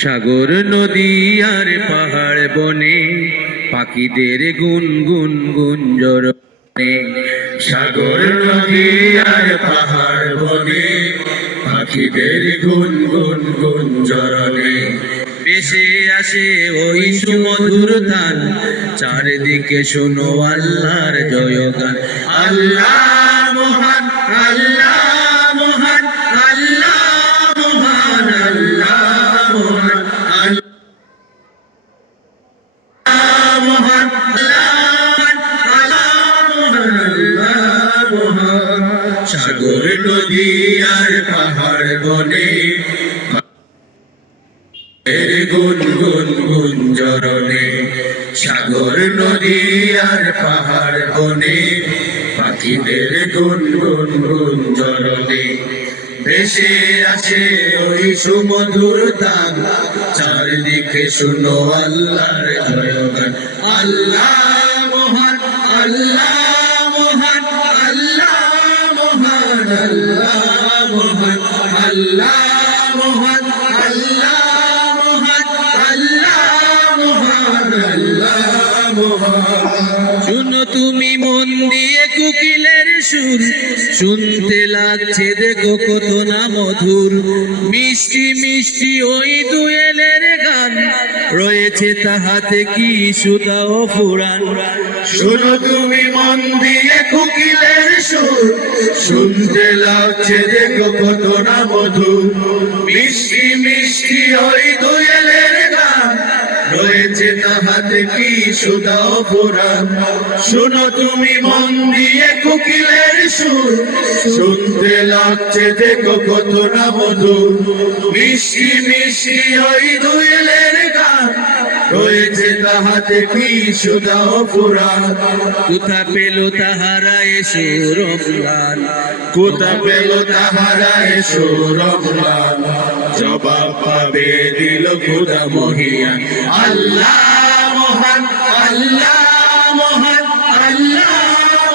সাগর নদী আর পাহাড় বনে পাখিদের গুনগুন গুঞ্জরনে। সাগর নদী আর পাহাড় বনে পাখিদের গুনগুন গুঞ্জরনে। ভেসে আসে ওই সুমধুর তান, চারিদিকে শোনো আল্লাহর জয়গান। আল্লাহ মহান, আল্লাহ মহান, আল্লাহ মহান, আল্লাহ মহান, আল্লাহ মহান, আল্লাহ মহান। সাগর নদী আর পাহাড় বনে গুনগুন গুঞ্জরনে। সাগর নদী আর পাহাড় বনে পাখিদের গুনগুন গুঞ্জরনে। ভেসে আসে ওই সুমধুর তান, চারিদিকে শুনো আল্লাহর জয়গান। আল্লাহ মহান, আল্লাহ মহান, আল্লাহ মহান, আল্লাহ মহান, আল্লাহ মহান, আল্লাহ শুনো তুমি মন দিয়ে কোকিলের সুর, শুনতে লাগছে দেখো কত না মধুর। মিষ্টি মিষ্টি ওই দুয়েলের গান, রয়েছে তাহাতে কি সুধা ও ফুরান। শুনো তুমি মন দিয়ে কোকিলের সুর, শুনতে লাগছে দেখো কত না মধুর। মিষ্টি মিষ্টি ওই দুয়েলের গান, রয়েছে তাহাতে কি সুধা ও ফুরান। শুনো তুমি মন দিয়ে কোকিলের সুর, শুনতে লাগছে দেখো কত না মধুর। মিষ্টি মিষ্টি ওই দুয়েলের গান, রয়েছে তাহাতে কি সুধা ও ফুরান। কোথা পেল তাহারা এসো রমলান, কোথা পেল তাহারা এসো রমলান। জবাব পাবে দিল খোদা মহিয়ান। আল্লাহ মহান, আল্লাহ মহান, আল্লাহ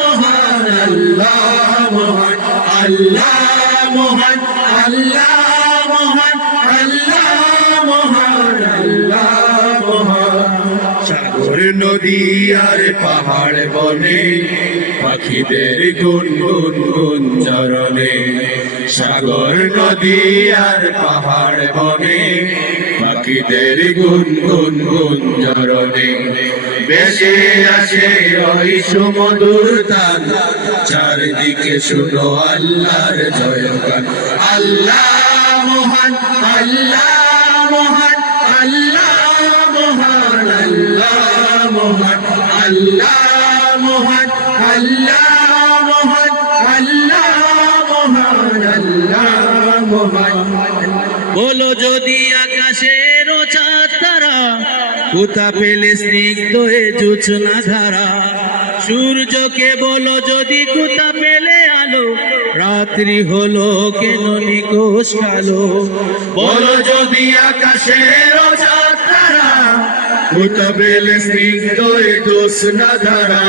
মহান, আল্লাহ মহান, আল্লাহ মহান, আল্লাহ মহান, আল্লাহ মহান, আল্লাহ মহান। সাগর নদী আর পাহাড় বনে পাখিদের গুনগুন গুঞ্জরনে। সাগর নদী আর পাহাড় বনে পাখিদের গুনগুন গুঞ্জরনে। ভেসে আসে ওই সুমধুর তান, চারিদিকে শুনো আল্লাহর জয়গান। আল্লাহ মহান, আল্লাহ মহান, আল্লাহ মহান, আল্লাহ মহান, আল্লাহ মহান, আল্লাহ মহান, আল্লাহ মহান, আল্লাহ মহান। বলো যদি আকাশের চাঁদ তারা, কোথা পেলে স্নিগ্ধ এ জোছনা ধারা। সূর্যকে বলো যদি কোথা পেলে আলো, রাত্রি হলো কেন নিকোষ কালো। বলো যদি আকাশের চাঁদ তারা, কোথা পেলে স্নিগ্ধ এ জোছনা ধারা।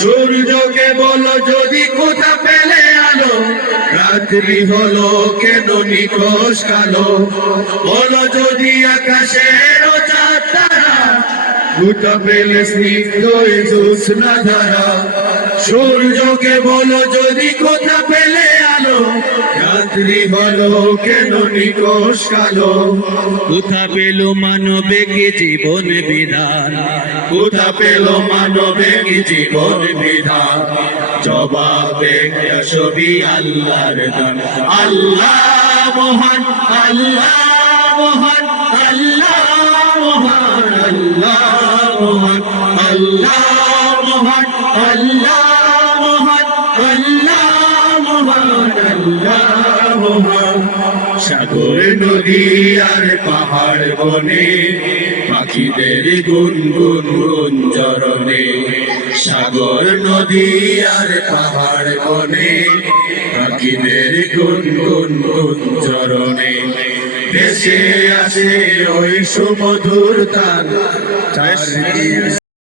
সূর্যকে বলো যদি কোথা পেলে আলো, রাত্রি হলো কেন নিকোষ কালো। বলো যদি আকাশের চাঁদ তারা, কোথা পেলে স্নিগ্ধ এ জোছনা ধারা। সূর্যকে বলো যদি কোথা পেলে আলো, রাত্রি হলো কেন নিকোষ কালো। কোথা পেল মানবিক জীবন বিধান, কোথা পেল মানবিক জীবন বিধান। জবাবে ছবি আল্লাহর দান। আল্লাহ মহান, আল্লাহ মহান, আল্লাহ মহান, আল্লাহ মহান, আল্লাহ মহান, আল্লাহ মহান, আল্লাহ মহান, আল্লাহ মহান। সাগর নদী আর পাহাড় বনে পাখিদের গুনগুন গুঞ্জরনে। সাগর নদী আর পাহাড় বনে পাখিদের গুনগুন গুঞ্জরনে। ভেসে আসে ওই সুমধুর তান,